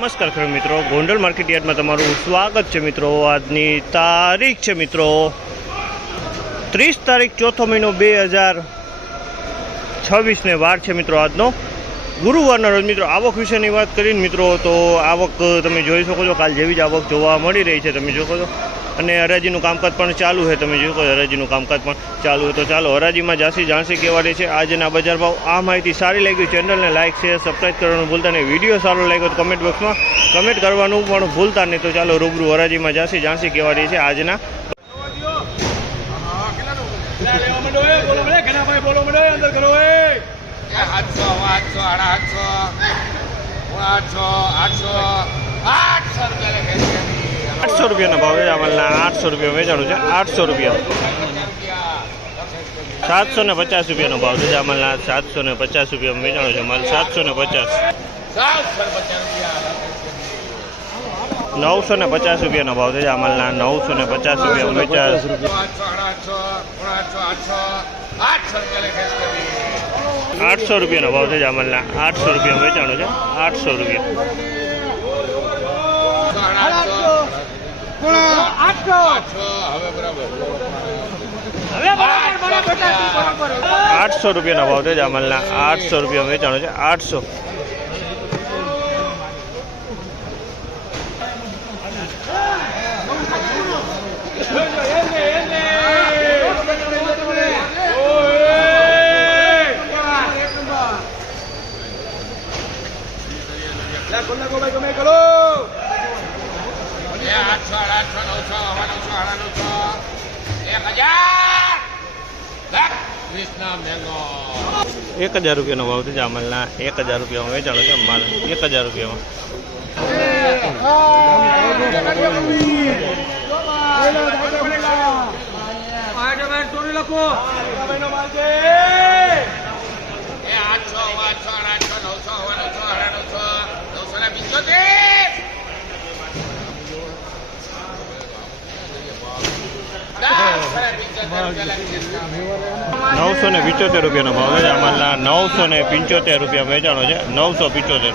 નમસ્કાર ખેડૂત મિત્રો, ગોંડલ માર્કેટ યાર્ડમાં તમારું સ્વાગત છે મિત્રો। આજની તારીખ છે મિત્રો 30 તારીખ ચોથો મહિનો 2026 ને વાર છે મિત્રો આજનો ગુરુવારના રોજ મિત્રો। આવક વિશેની વાત કરીને મિત્રો તો આવક તમે જોઈ શકો છો, કાલ જેવી જ આવક જોવા મળી રહી છે તમે જોઈ શકો છો। અને હરાજીનું કામકાજ પણ ચાલુ છે, તમે જોઈ શકો હરાજીનું કામકાજ પણ ચાલુ છે। તો ચાલો હરાજીમાં જાણસી કેવા રહે છે આજના બજાર ભાવ। આ માહિતી સારી લાગી ચેનલને લાઇક શેર સબસ્ક્રાઈબ કરવાનું ભૂલતા નહીં। વિડીયો સારો લાગ્યો તો કમેન્ટ બોક્સમાં કમેન્ટ કરવાનું પણ ભૂલતા નહીં। તો ચાલો રૂબરૂ હરાજીમાં જાણસી કેવા રહી છે આજના। ₹800 ભાવ છે અમાલના। ₹800 વેચાણું છે। ₹800 ₹750 ભાવ છે અમાલના। ₹750 વેચાણું છે માલ। 750 ₹950 ભાવ છે અમાલના। ₹950 વેચાણ। ₹800 ભાવ છે અમાલના। ₹800 વેચાણું છે। ₹800 ₹800 ભાવ છે અમાલના। ₹800 વેચાણું છે। 800 ₹1000 ભાવ છે જામલના। ₹1000 વેચાણો છે માલ। ₹1000 ₹975 ભાવ છે અમાલના। ₹975 વેચાણો છે। 975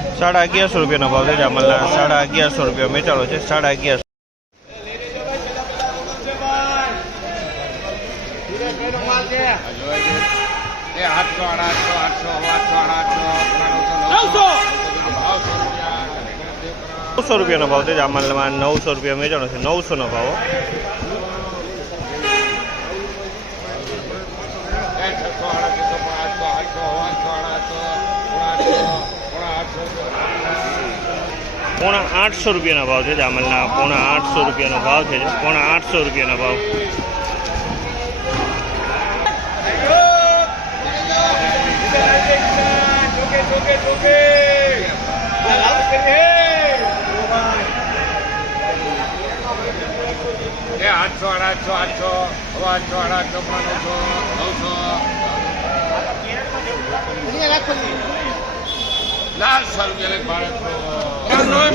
₹1150 ભાવ છે અમાલના। ₹1150 વેચાણો છે। 1150 ₹900 ભાવ છે જામલમાં। ₹900 વેચાણો છે। 900 ભાવ। ₹800 ભાવ છે જામલના। ₹800 ભાવ છે। ₹800 ભાવ।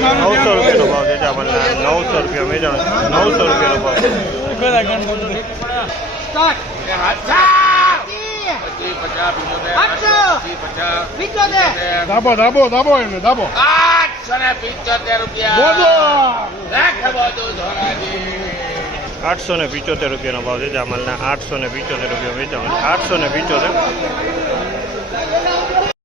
₹900 ભાવ છે જામલના। ₹900 વેચાણો છે। ₹900 ભાવ। દાબો એમને દાબો। ₹875 ભાવ છે જામલના। ₹875 વેચાણો છે। 875